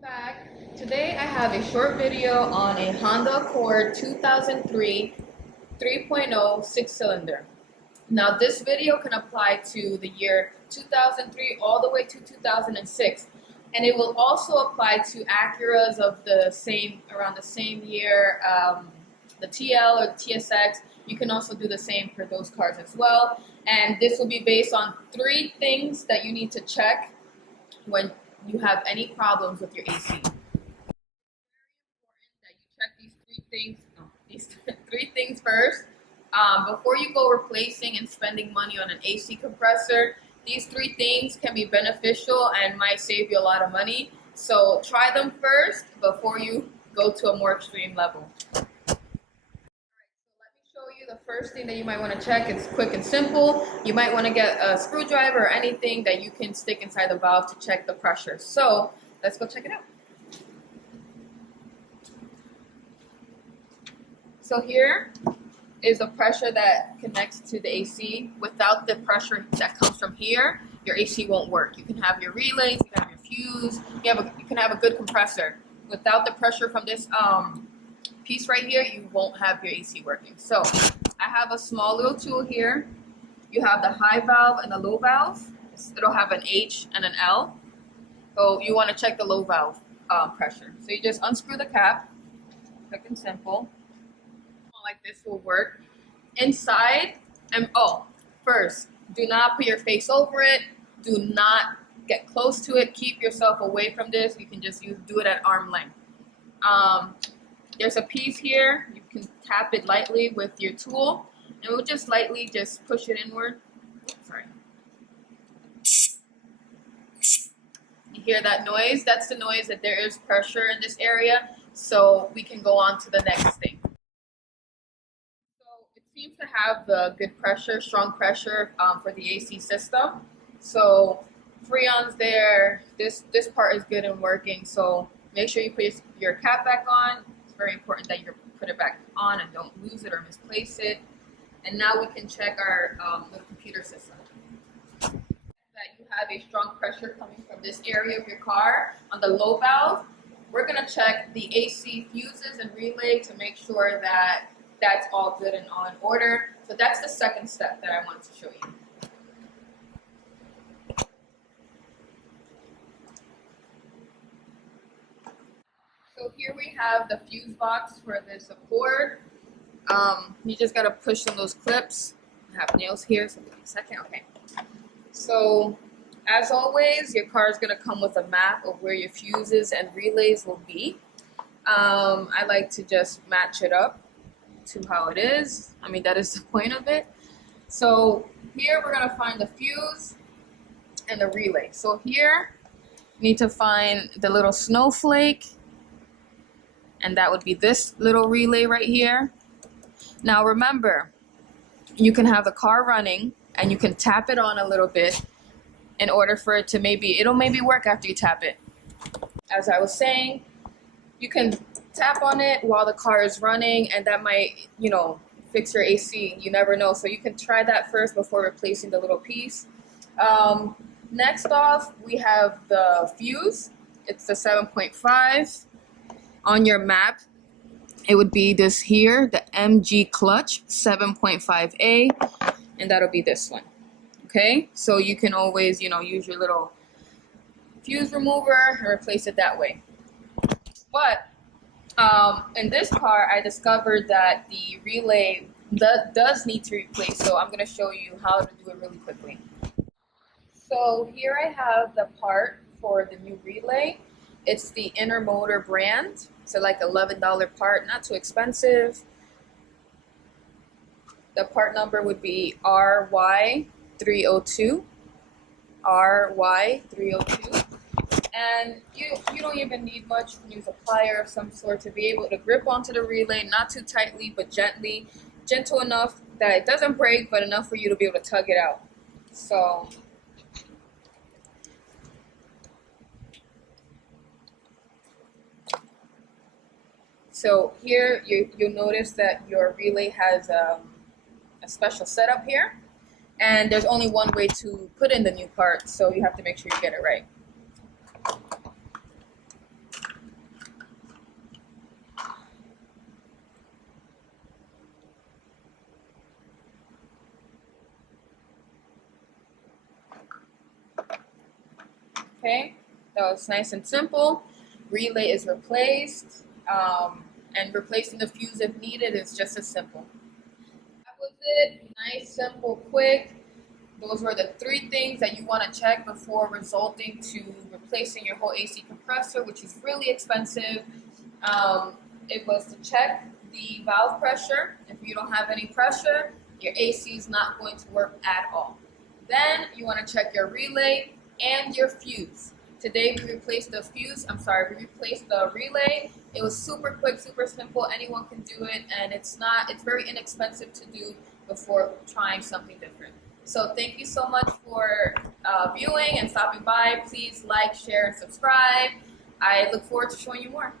Back. Today I have a short video on a Honda Accord 2003 3.0 six-cylinder. Now this video can apply to the year 2003 all the way to 2006, and it will also apply to Acuras of around the same year, the TL or the TSX. You can also do the same for those cars as well, and this will be based on 3 things that you need to check when you have any problems with your AC. It's very important that you check these three things first. Before you go replacing and spending money on an AC compressor, these 3 things can be beneficial and might save you a lot of money. So try them first before you go to a more extreme level. The first thing that you might want to check, it's quick and simple. You might want to get a screwdriver or anything that you can stick inside the valve to check the pressure. So let's go check it out. So here is the pressure that connects to the AC. Without the pressure that comes from here, your AC won't work. You can have your relays, you can have your fuse, you can have a good compressor. Without the pressure from this piece right here, you won't have your AC working. So I have a small little tool here. You have the high valve and the low valve. It'll have an H and an L. So you want to check the low valve pressure. So you just unscrew the cap, quick and simple. Like this will work. Inside, first, do not put your face over it. Do not get close to it. Keep yourself away from this. You can just do it at arm length. There's a piece here. You can tap it lightly with your tool, and we'll just lightly just push it inward. Sorry. You hear that noise? That's the noise that there is pressure in this area, so we can go on to the next thing. So it seems to have the good pressure, strong pressure for the AC system. So Freon's there. This part is good and working, so make sure you put your cap back on. Very important that you put it back on and don't lose it or misplace it. And now we can check our little computer system. That you have a strong pressure coming from this area of your car on the low valve. We're going to check the AC fuses and relay to make sure that that's all good and all in order. So that's the second step that I wanted to show you. So here we have the fuse box for this Accord. You just gotta push on those clips. I have nails here, so give me a second. Okay. So as always, your car is gonna come with a map of where your fuses and relays will be. I like to just match it up to how it is. I mean, that is the point of it. So here we're gonna find the fuse and the relay. So here you need to find the little snowflake, and that would be this little relay right here. Now remember, you can have the car running and you can tap it on a little bit in order for it to it'll maybe work after you tap it. As I was saying, you can tap on it while the car is running, and that might, fix your AC. You never know. So you can try that first before replacing the little piece. Next off, we have the fuse. It's the 7.5. On your map, it would be this here, the MG clutch 7.5A, and that'll be this one. Okay, so you can always, use your little fuse remover and replace it that way. But in this car, I discovered that the relay does need to replace, so I'm going to show you how to do it really quickly. So here I have the part for the new relay. It's the Intermotor brand. So like $11 part, not too expensive. The part number would be RY302. RY302. And you don't even need much. You can use a plier of some sort to be able to grip onto the relay, not too tightly, but gently. Gentle enough that it doesn't break, but enough for you to be able to tug it out. So here you'll notice that your relay has a special setup here, and there's only one way to put in the new part, so you have to make sure you get it right. Okay, that was nice and simple. Relay is replaced, and replacing the fuse if needed is just as simple. That was it. Nice, simple, quick. Those were the 3 things that you want to check before resulting to replacing your whole AC compressor, which is really expensive. It was to check the valve pressure. If you don't have any pressure, your AC is not going to work at all. Then you want to check your relay and your fuse. Today we replaced the we replaced the relay. It was super quick, super simple. Anyone can do it, and it's very inexpensive to do before trying something different. So thank you so much for viewing and stopping by. Please like, share, and subscribe. I look forward to showing you more.